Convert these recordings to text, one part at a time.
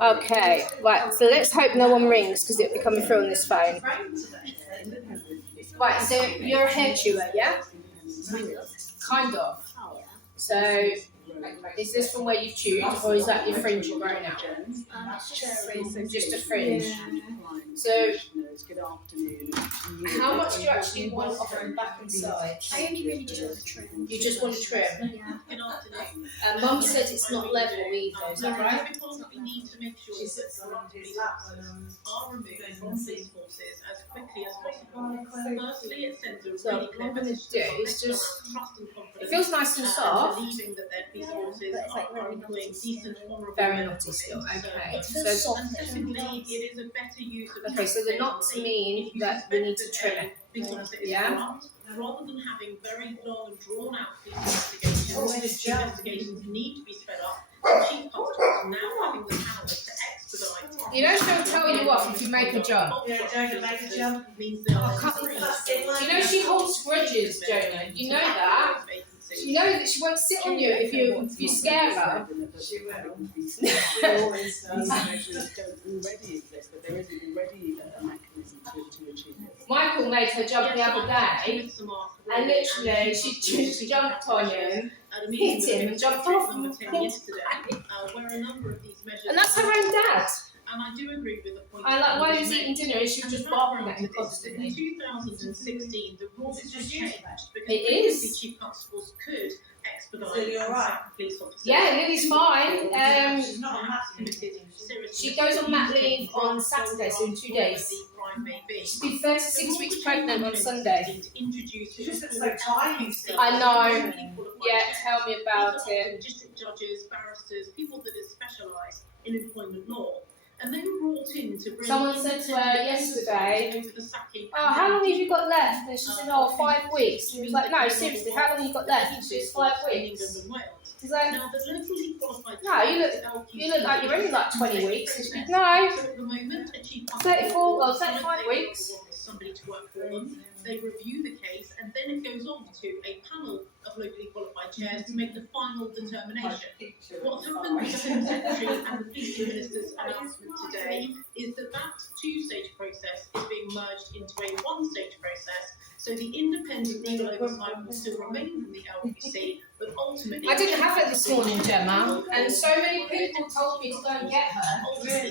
Okay, right, so let's hope no one rings because it'll be coming through on this phone. Right, so you're a hair chewer, yeah? Kind of. So, is this from where you've chewed, or is that your fringe you're growing out? Just a fringe. So, how much do you actually want off the back and sides? I only really just want to trim. You just want to trim? Yeah. Mum said it's not level either, is that right? We need to make sure that are removed from these forces as quickly as possible. Firstly, it sends a really clear message to It's just, trust and confidence. it feels nice and soft. Believing that their police forces are employing decent, honourable. Very naughty still, okay. It feels soft. And secondly, it is a better use of. Okay, so the knots mean that we need to trim it. Yeah? Rather than having very long and drawn out police investigations need to be sped up, the chief constable now having the powers to expedite. You know she'll tell you what if you make a jump. Means that You know she holds grudges, Jonah. You know that. You know that she won't sit on you if you scare her. She will. There always does. Already exist, but there isn't already a mechanism to achieve it. Michael made her jump the other day, and literally she jumped on him, hit him, and jumped off. And that's her own dad. And I do agree with the point. I like while he was eating dinner, she was just barking at him In constantly. 2016, the rules just changed because It is. the chief constables could expedite police officers. Yeah, Lily's fine. She's not She goes on mat leave on Saturday, so in 2 days. She'll be 36 weeks pregnant on Sunday. She just looks so tiny. I know. Yeah, tell me about it. District judges, barristers, people that specialise in employment law. And they were brought in to bring. Someone said to her yesterday, over the sacking. "Oh, how long have you got left?" And she said, "Oh, 5 weeks." She was like, "No, seriously, how long have you got left?" And she was 5 weeks. She's like, Now, the locally qualified "No, you look like you're only like 20 weeks." And she goes, "No, So at the moment, a chief 34 or 35 weeks." Somebody to work for them. They review the case, and then it goes on to a panel of locally qualified chairs to make the final determination. What's happened with the Home Secretary and the Police Minister's announcement today is that that two-stage process is being merged into a one-stage process. So the independent legal oversight will still remain from the LPC, but ultimately... I didn't have it this morning, Gemma, and so many people told me to go and get her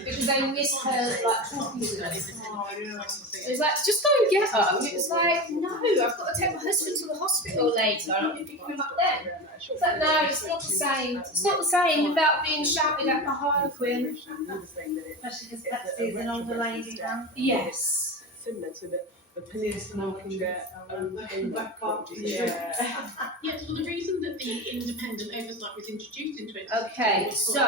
because they missed her like talking to them. It was like, just go and get her. And it was like, no, I've got to take my husband to the hospital later. I'm going to pick him up then. It's like, no, it's not the same. It's not the same without being shouted at for Harlequin. Especially because Betsy is an older lady now. Yes. Similar to the police knocking their own back up. Yes, well, the reason that the independent oversight was introduced into it. Okay, so,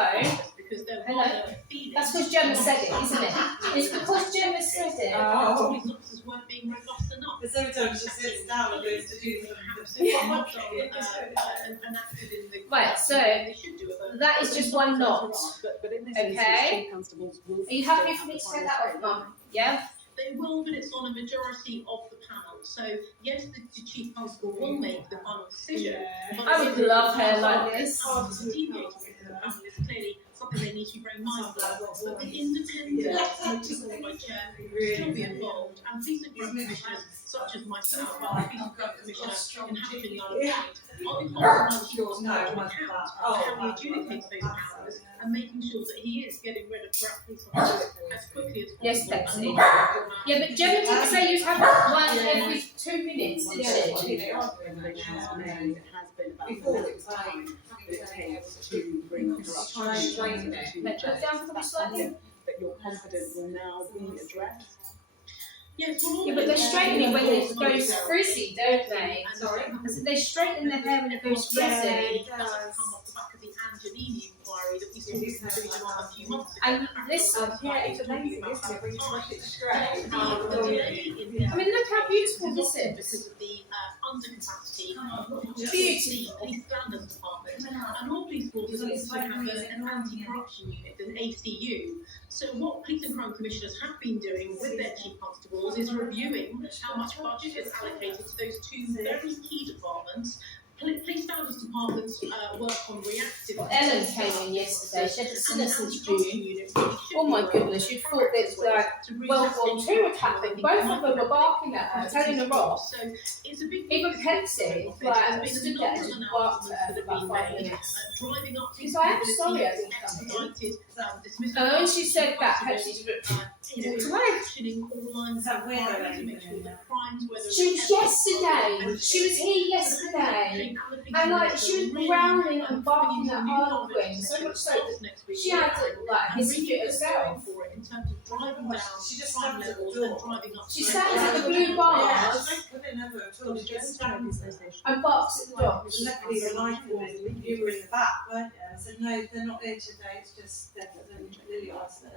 because there hello. was a feeling. That's because Gemma said it, isn't it? It's because Gemma said it. Police officers weren't being robust enough. Because every time she sits down and goes to do Enacted in the Right, so they should do it. that is just one knot. But in this Okay. instance, constables will Are you happy for me to take that off, Mum? Yeah? They will, but it's on a majority of the panel. So yes, the chief constable will make the final decision. But I would love hair like this. Hard to deviate from the panel is clearly something they need to be very mindful of. But the independent qualified chair will still be involved, and police and crime commissioners such as myself, and the police and crime commissioner in Hampton Yard of Light, I'll be holding my chief constable to account on how he adjudicates those powers and making sure that he is getting rid of corrupt police officers as quickly as possible. Yes, Betsy. Yeah, but Gemma did say you'd have one every 2 minutes, didn't she? It has been about before the time that it takes to bring corruption to Let's put it down for me slightly. that you're confident will now be addressed. Yes, well, Yeah, but they're straightening when it goes frizzy, don't they? Sorry? I said they straighten their hair when it goes frizzy. It does come off the back of the Angelini inquiry that we saw conclusion on a few months ago. And this, Yeah, it's amazing, isn't it, when you push it straight. I mean, look how beautiful this is. Because of the undercapacity Beautiful. police standards department, and all police forces also have an anti-corruption unit, an ACU. So what police and crime commissioners have been doing with their chief constables is reviewing how much budget is allocated to those two very key departments, Police standards departments work on reactive. Well, Ellen came in yesterday. She had a citizens' June. Oh my goodness, you'd thought that like World War II had happened. Both of them were barking at her, telling her off. So it's a big. Even Pepsi, like, stood there and just barked at her for about 5 minutes. Driving up. Because I am sorry I didn't come in. And when she said that, Pepsi just walked away. Is that where they're She was yesterday. She was here yesterday. And like she was growling and barking at Harlequin, so much so that she had like his fit herself. She just sat at the door. She sat at the blue bars I didn't know her at all. She just stands there. and barked at the dogs. Luckily, the light of it, you were in the back, weren't you? I said, no, they're not here today, it's just Steph and Lily, I said.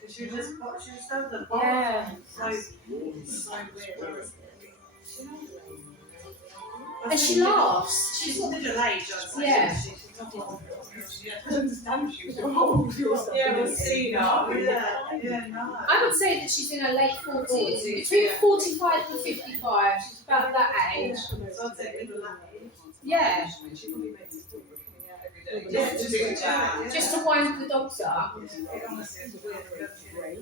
Because she was just, she was still at the bar. Yeah. So weird. And she laughs. She's middle aged, I'd say. Yeah. She's not old. I don't understand she was old. Yeah, we'll see now. Yeah, no. I would say that she's in her late 40s, between 45 and 55. She's about that age. So I'd say middle aged. Yeah. Yeah, Just to wind the dogs up. Honestly, it's weird.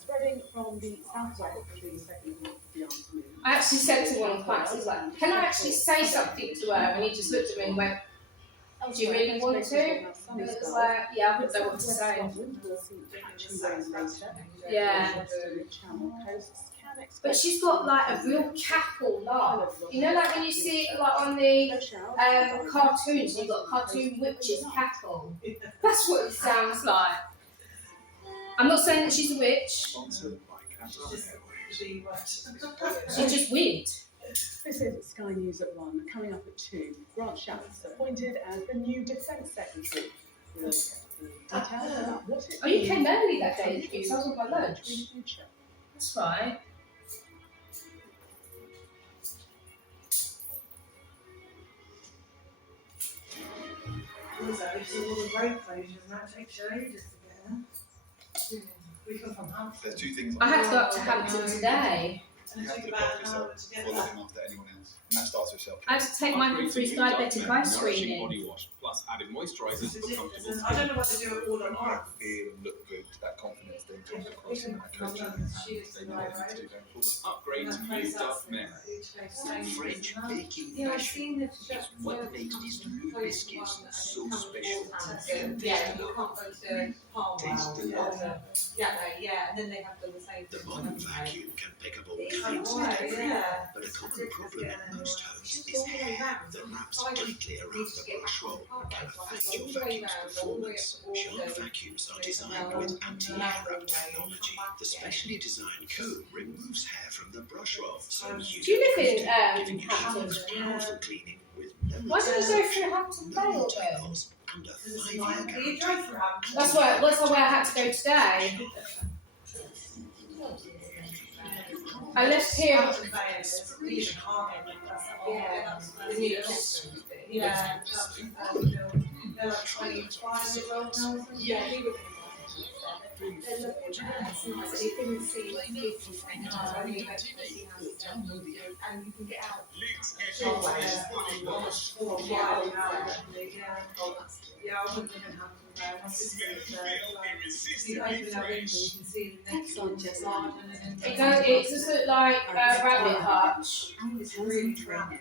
Spreading from the southwest to the second half of the afternoon. I actually said to one of the clients, I was like, can I actually say something to her? And he just looked at me and went, oh, do you really want to? And it was like, yeah, I wouldn't know what to say. Yeah. But she's got like a real cackle laugh. You know, like when you see it like on the cartoons, you've got cartoon witches cackle. That's what it sounds like. I'm not saying that she's a witch. She's just weird. This is Sky News at 1. Coming up at 2, Grant Shapps appointed as the new Defence Secretary. We'll get the details about what it Oh, you came early that day, didn't you? So I was on my lunch. future. That's right. It's a lot of road closures and that takes you ages to get there. We come from Hampton. There's two things. I had to go up to Hampton today. And You it have took to about look an hour yourself to get before there. looking after anyone else. And that starts with self. I had to take Michael for his diabetic eye screening. Body wash plus added moisturizers for comfortable I don't know what to do it all at You once. feel and look good. That confidence then comes across in that coaching. They know what to do going forward. upgrade to new Duff Men. French baking Yeah, I've passion seen the is what makes these blue biscuits so special. Yeah, you can't go to Palm Taste Wow. delightful. Yeah, and then they have the same The thing. modern vacuum can pick up all It's kinds of right, debris, yeah. but a common problem in most homes is hair that wraps tightly around the brush roll and can affect your vacuum's performance. Shark vacuums are designed with anti-hair wrap technology. The specially designed comb removes hair from the brush roll, so you Do you live in giving you Hampton? Shark's powerful cleaning with Why don't you go through Hampton Vale then? tools under Do 5-year you guarantee. drive through Hampton? That's where I had to go today. I left here. Hampton Vale is really hard. Yeah, the news. Yeah, they're like 25 years old now. Yeah, he was. They're looking at us, and he didn't see like kids and you can get out. Yeah, I wouldn't live in Hampton Vale. My sister lives there. So you open that window, you can see the next one just garden and It does look like a rabbit hutch. it's really trendy.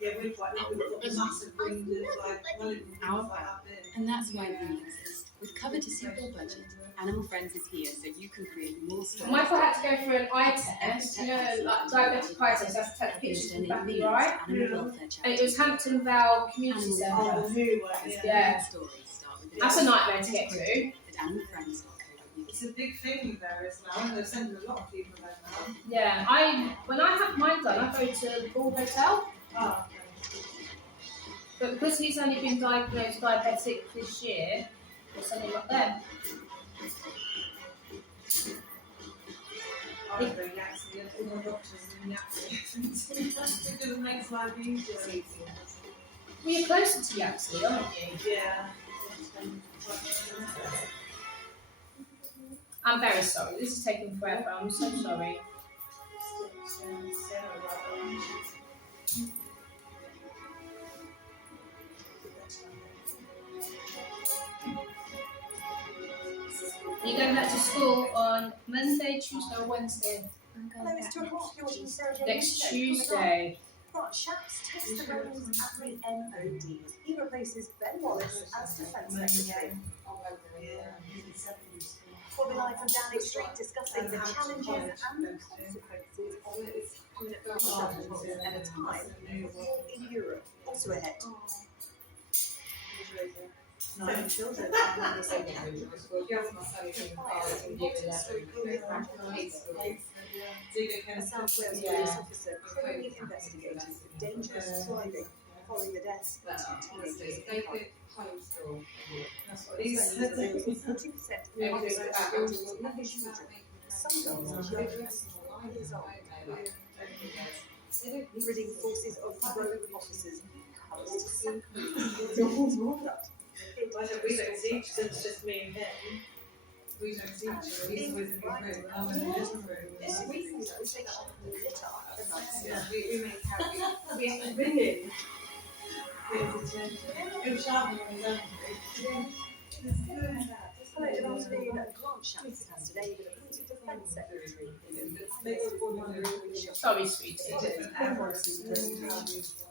Yeah, we've got the massive windows, like one of them like that big. And that's why we exist. With cover to suit your budget, Animal Friends is here so you can create more stories. Michael had to go for an eye test, you know, like diabetic eye test. I have to take pictures of the back of your eye. And it was Hampton Vale Community Oh, Centre. the new one, Yeah. Stories start with That's a nightmare to get to. at animalfriends.co.uk. It's a big thing there, isn't it? And they're sending a lot of people there now. Yeah, when I have mine done, I go to the Bull Hotel. Oh, But because he's only been diagnosed diabetic this year, there's something like that. I would bring accident, all my doctors in the accident. Because it makes life easier. Well, you're closer to Yaxley, aren't you? Yeah. I'm very sorry. This is taking forever. I'm so sorry. You're going back to school on Monday, Tuesday, or Wednesday? Hello, it's 2 o'clock. You're watching Sarah Jane Next Show. Tuesday. Grant Shapps takes the reins at the MOD. He replaces Ben Wallace as Defence Secretary. We'll be live from Downing Street discussing the challenges and the consequences of permanent shuttle at a time in Europe. Also ahead. Nine children are missing. A South Wales police officer criminally investigating dangerous driving following the deaths of two teenagers in a car. These reveals 40% of mothers with young children. Some girls are just 9 years old. Ridding forces of rogue officers powers to sack conduct. We don't see each other, it's just me and him. We don't see each other, he's always in his room, I'm in the living room. This week, we take on lit up the nights. Yeah, we make happy. We have to bring it. Go shopping on his own. Hello, good afternoon. Grant Shapps has today been appointed Defence Secretary. Sorry, sweetie.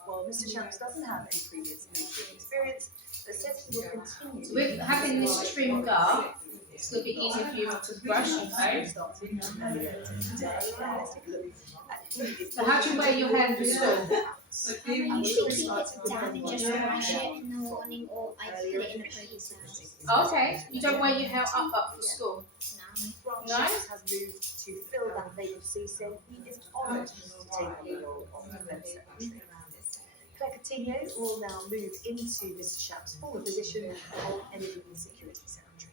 While Mr. Shapps doesn't have any previous military experience, the says he will continue. With having this trimmed up, it's going to be easy for you to brush, okay? So how do you wear your hair to school? I usually keep it down and just wash it in the morning, or I put it in the previous house. Okay, you don't wear your hair up for school? Grant No? Shapps has moved to fill that vacancy, saying he is honoured to take the role of Defence Secretary. Claire Coutinho will now move into Mr. Shapps' former position of Energy and Security Secretary.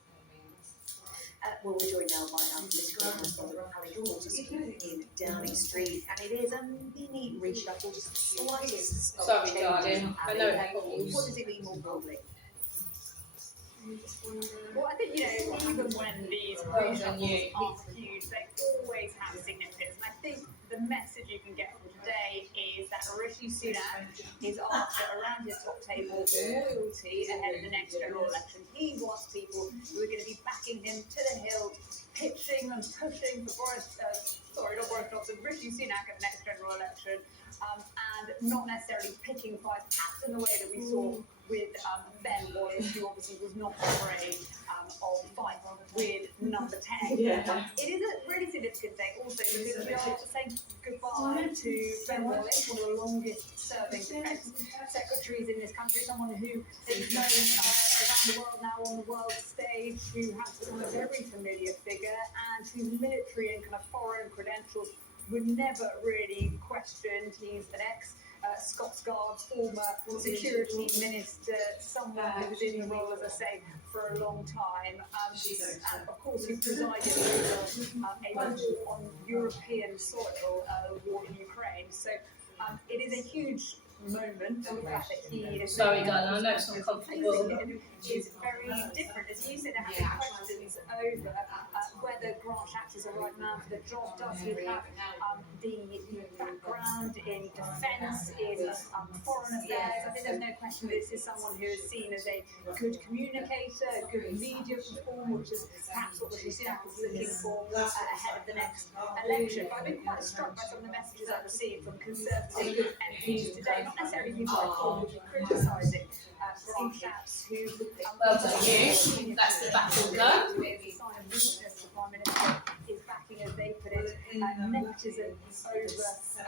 Well, we're joined now by our political correspondent, Harry Waters, in Downing Street, and it is a mini reshuffle, just the slightest. Sorry, darling. I know it What does it mean more broadly? Well, I think, even when these reshuffles aren't huge, they always have significance. And I think the message you can get from today is that Rishi Sunak is after around his top table loyalty ahead of the next general election. He wants people who are going to be backing him to the hilt, pitching and pushing for Rishi Sunak at the next general election, and not necessarily picking five hats in the way that we saw with Ben Wallace, who obviously was not afraid of fight with number 10. Yeah. It is a really significant day also because we are saying goodbye to Ben Wallace, one of the longest serving defence secretaries in this country, someone who is known around the world now on the world stage, who has become a very familiar figure and whose military and kind of foreign credentials were never really questioned. He's an Scots Guard, former security minister, someone who was in the role, as I say, for a long time, and of course who presided over a war on European soil, war in Ukraine. So it is a huge moment, and the fact that he is Sorry, darling, I know it's uncomfortable. is very different. As you said, having questions over whether Grant Shapps is the right man for the job. Does he have the background in defence, in foreign affairs? I think there's no question this is someone who is seen as a good communicator, a good media performer, which is perhaps what Rishi Sunak is looking for ahead of the next election. But I've been quite struck by some of the messages I've received from Conservative MPs today, not necessarily people I call criticising Grant Shapps, who Well done, you. That's the battle done. maybe sign of weakness the Prime Minister is backing, as they put it, nepotism over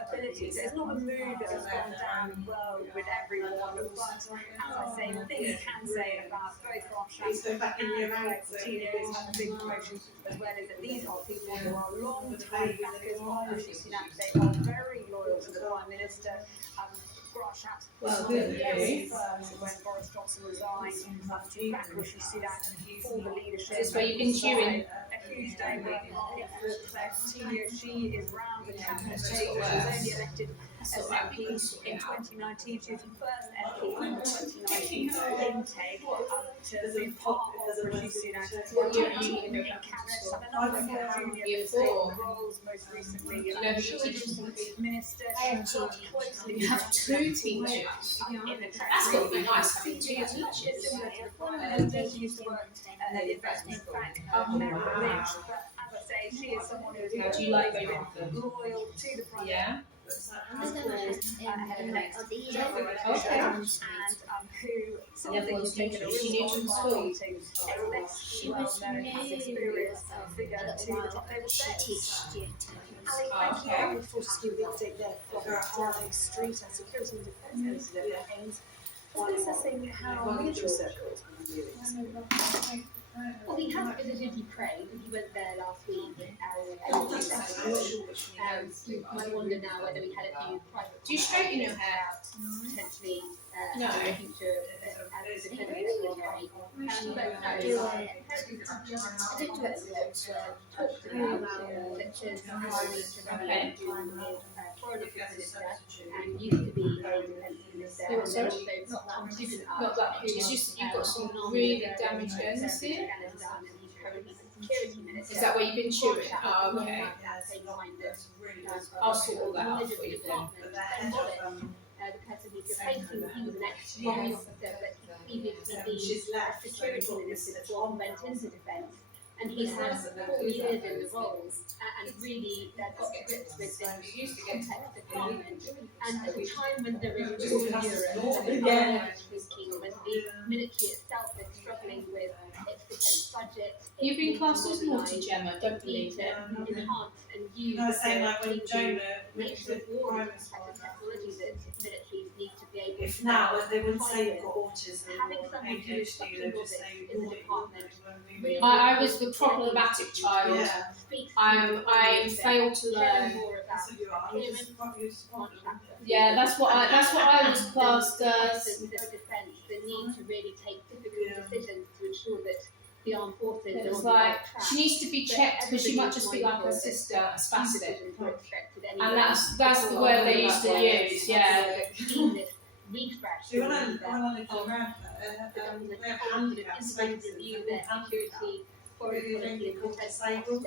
ability. So it's not a move that has gone down well with everyone, but as I say, the thing you can say about both Grant Shapps and Coutinho's had a big promotion as well is that these are people who are long-time backers of Rishi Sunak. They are very loyal to the Prime Minister. Grant Shapps was very firm when Boris Johnson resigned to back Rishi Sunak for the leadership. This is where you've been cheering. A huge day for Claire Coutinho. She is round the cabinet table. She was only elected That's all right, we can sort in it out. 2019 due to first MP in the 2019 intake to be part of Reduced United's What year are team you in in your Canada, school? a number of junior Year administrative 4. roles, most recently Do you know who your children's teachers minister. I have She worked two closely You have with 2 teachers. in the That's got to be nice having 2 teachers. teachers. Similar to the prior, she used to work at the investment bank Merrill Lynch, but as I say, she is someone who How has do you like always going been loyal to the project. Yeah. I'm gonna have Head of next of the year. Okay. and who something has taken a Is she new to the school? a less well known has experienced figure to the top table She sales. teaches you. Ali, thank you very for giving the update there from Downing Street and security and defence incident aims at assessing how military circles are viewing this. Well, he has visited Ukraine. He went there last week. You might wonder now whether he had a few private. Do you straighten your hair? Potentially No. in the future as a defender of Ukraine. But I no, do I it. did to it talked about such as how we Okay. foreign affairs minister and used to be a defence minister. Oh, sorry? So not didn't Not that much. It's just that you've got some really damaged ends here. Is that where you've been chewing? Oh, okay. I'll sort all that out for you then. The person he's replacing, he was an ex-army officer, but he previously been a security minister before he went into defence. And he has 4 years in the role and really got to grips with this complex department. And at a time when there is war in Europe, and when the military itself is struggling with its defence budget, You've been classed as naughty, Gemma. Don't believe it. enhance and use No, saying like when the Jonah nature of war primary and school, technology that militaries need to be able if to now they wouldn't say you've got autism having or someone who is such ADHD, a they'd just say novice you're in the naughty. department I was the problematic child. Yeah. I failed to learn. That's what you are. You just probably Yeah, that's what I was classed as. The need to really take difficult decisions to ensure that the armed forces It are was on the like right track. she needs to be checked because she might just be like her sister, a spastic. And that's the word they used to use. Yeah. Refresh. So when I lived in America, We have confidence in review their security, foreign policy and defence posture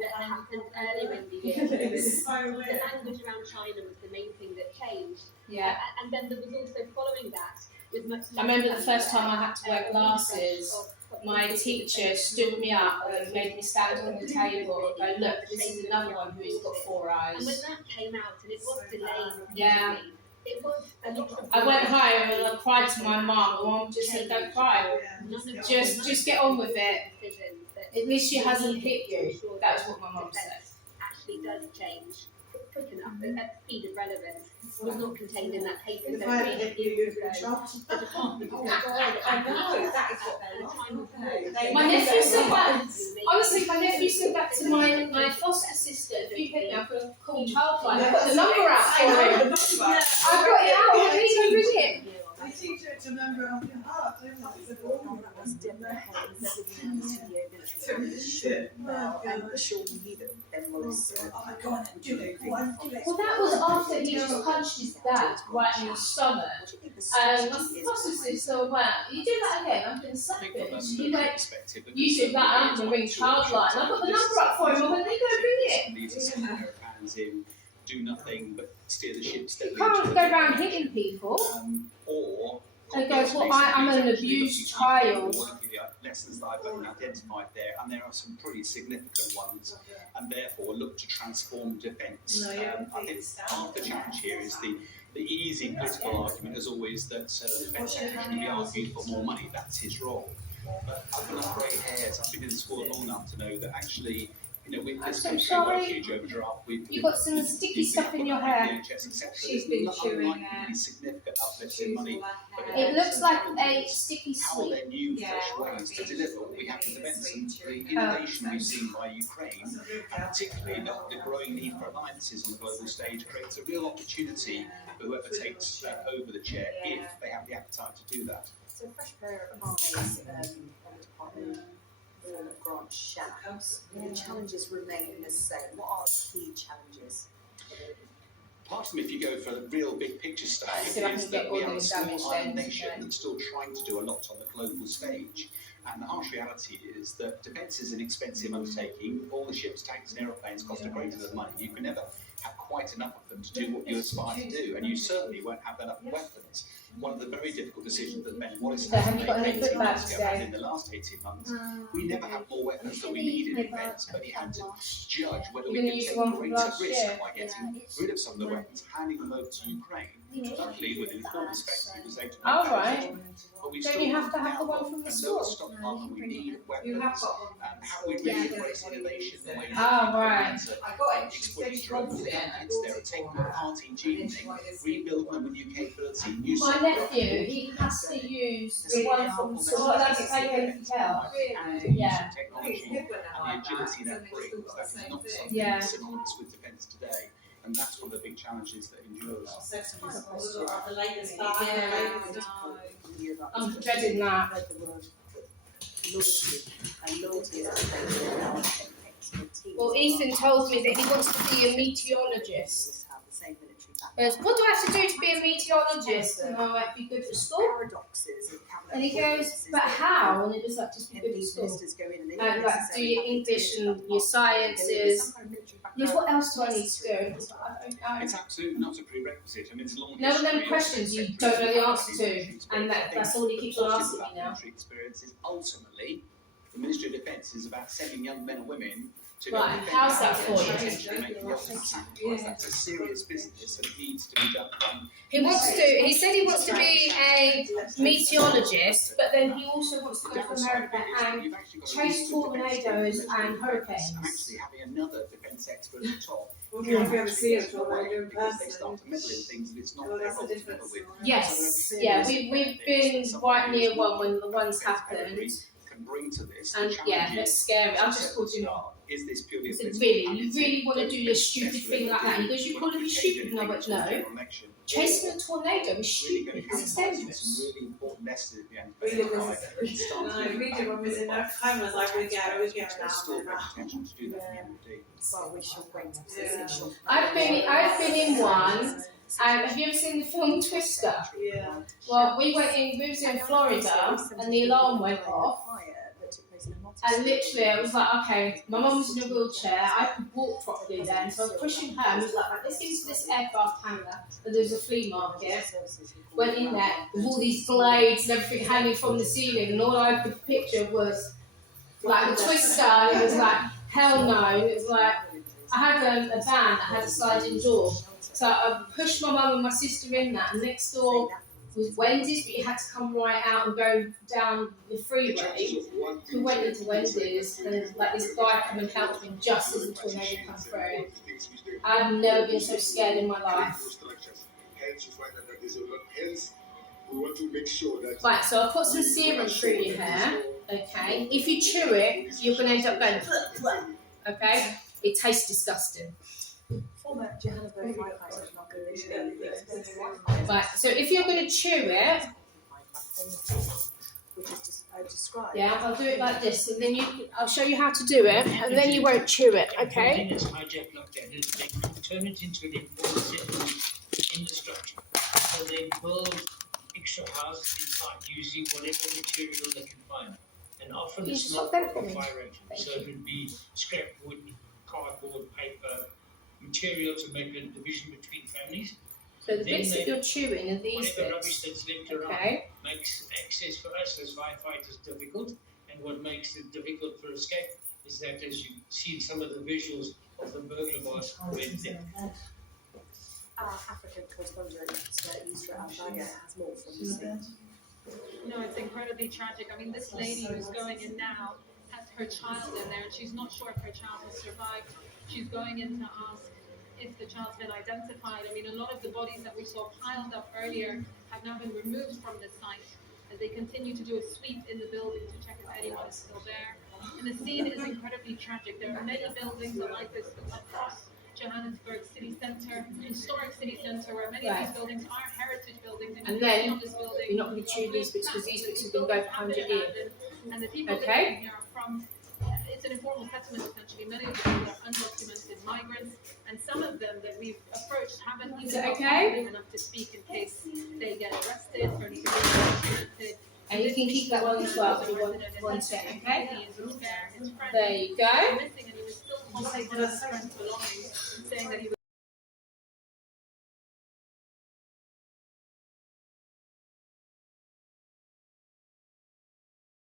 that happened earlier in the year. It's so The weird. language around China was the main thing that changed. Yeah. And then there was also following that with much. I remember the first time I had to wear glasses. My teacher stood me up and made me stand on the table and go, look, this is another one who's got 4 And when eyes. that came out, and it was delayed. Yeah. It was a lot of. I went home and I cried to my mum. My mum just said, don't cry. Just get on with it. At least she hasn't hit you. That was what my mum said. Actually does change quick enough. At speed of relevance was not contained in that paper. If So I it had hit really you, you'd is, be shocked. the department of I know, that is what they're like. My nephew said that. Honestly, my nephew said that to my foster sister. If you hit me, I'm going to call Childline. I put the number out for him. I got it out. I need to ring him. I teach it to remember off your heart. As Deborah Hayes, the studio military Sean Bell and Sean Heather, then Wallace. Oh, go on and do it. Go on, do it. Well, that was after he just punched his dad right in the stomach. What do you think the And my strategy is? foster sister went, you do that again, I'm going to I think from a savage. He went, perspective, you did that, I'm going to ring Childline. I got the number up for him, I went, there you go, ring it. Leaves a set pair of hands in, do nothing but steer the ship steadily. You can't into go the around future. hitting people. Or They go, well, I'm an abused child. The lessons that I've identified there, and there are some pretty significant ones, and therefore look to transform defence. I think part of the challenge here is the easy political argument is always that the defence secretary can be argued for more money. That's his role. But I've got enough grey hairs. I've been in the school long enough to know that actually, you know, with I'm this so country, we've got a sorry. huge overdraft. You've got some sticky stuff in your hair. She's been chewing it. Significant uplifts in money. It looks like a sticky How sweet. then new fresh ways to deliver what we have in defence and the innovation we've seen by Ukraine, and particularly the growing need for alliances on the global stage, creates a real opportunity for whoever takes over the chair if they have the appetite to do that. So fresh pair of eyes on the department. Grant Shacks. The challenges remain the same. What are the key challenges? Part of them, if you go for a real big picture study, See if I is can get that we all are a those small damaged island ends, nation yeah. that's still trying to do a lot on the global stage. And the harsh reality is that defence is an expensive undertaking. All the ships, tanks and aeroplanes cost a great deal of money. You can never have quite enough of them to do what you aspire to do, and you certainly won't have enough weapons. One of the very difficult decisions that Ben Wallace So had have to you make got any 18 months footbags ago and today? in the last 18 months, we never have more weapons than we needed in events, but he had to judge whether You're we gonna could use take the one from greater last risk year? by getting rid of some of the weapons, handing them over to Ukraine. Luckily, with informed perspective, he was able to Oh, make right. but we Don't still you have to have now the one got from the a store? lower stockpile than we need weapons. You have got one. How we really embrace innovation, the way Oh, right. I got it. She said exploit she drones wanted with it. kids, they're taking them apart in gene, rebuild them with new capability, new My software. nephew, he has to use the one from the store. Not allowed to take anything else. And Yeah. technology and the agility that brings, that is not something Yeah. synonymous with defence today. And that's one of the big challenges that endures. The latest bag. I'm dreading that. Well, Ethan told me that he wants to be a meteorologist. Goes, what do I have to do to be a meteorologist? And I'm like, be good at school. And he goes, but how? And it was like, just be good at school. And like, do your English and your sciences. He goes, what else do I need to do? And I was like, I don't know. It's absolutely not a prerequisite. I mean, it's a long None of them history questions you secretary don't know the answer to, experience, and but I think that's all he keeps on positive asking me about now. military experience is ultimately the Ministry of Defence is about sending young men and women to Right, defend how's that our for you? potentially making lots of sacrifice. That's a serious business and it needs to be done. He said he wants to be a meteorologist, but then he also wants to go to America and chase tornadoes and hurricanes. And actually having another defence expert at the top. We'll be able to see it what they do in because they person. start to meddle in things that it's not Well, their that's role the to meddle difference. with. Yes, yeah, we've been right near one when the ones happened, Can bring to this. and yeah, that's scary. I'm just calling him. Is this purely I said, really? You really want to do this stupid thing like that? He goes, you calling me stupid? And I went, no. Chasing a tornado is stupid because it's dangerous. Really important lessons at the end. We did when we was in our time was like we get now. Still pay attention to do that. Well, we shall wait to see. I've been in one. And have you ever seen the film Twister? Yeah. Well, we was in Florida, and the alarm went off. And literally, I was like, okay, my mum was in a wheelchair, I could walk properly then, so I was pushing her, and was like, let's get into this aircraft hangar, and there's a flea market. Went in there, with all these blades and everything hanging from the ceiling, and all I could picture was like the Twister, and it was like, hell no, it was like, I had a van that had a sliding door, so I pushed my mum and my sister in that, and next door was Wendy's, but you had to come right out and go down the freeway. We went into Wendy's, and like this guy came and helped me just as the tornado came through. I've never been so scared in my life. Right, so I'll put some serum through your hair, okay? If you chew it, you're going to end up going, bleh, bleh, okay? It tastes disgusting. Right, so if you're going to chew it, yeah, I'll do it like this, and then I'll show you how to do it, and then you won't chew it, okay? They turn it into an important settlement in the structure. So they build extra houses inside using whatever material they can find. And often it's not fire rated. So it would be scrap wood, cardboard, paper, material to make a division between families. So the bits that you're chewing are these whatever rubbish bits. that's left around makes access for us as firefighters difficult. And what makes it difficult for escape is that, as you see in some of the visuals of the burglar bars, went there. Our African correspondent, Yusra Al-Baga, has more from the scene. No, it's incredibly tragic. I mean, this lady who's going in now has her child in there, and she's not sure if her child has survived. She's going in to ask if the child's been identified. I mean, a lot of the bodies that we saw piled up earlier have now been removed from the site as they continue to do a sweep in the building to check if anyone is still there. And the scene is incredibly tragic. There are many buildings like this across Johannesburg city centre, historic city centre, where many of these buildings are heritage buildings. And then you're not going to chew these bits because these bits have been going for 100 years. And the people living here are from it's an informal settlement essentially. Many of them are undocumented migrants, and some of them that we've approached haven't even got confident enough to speak in case they get arrested or to be documented. And you can keep that one as well if you want it, okay? There you go. Missing, and he was still holding on his friend's belongings, saying that he was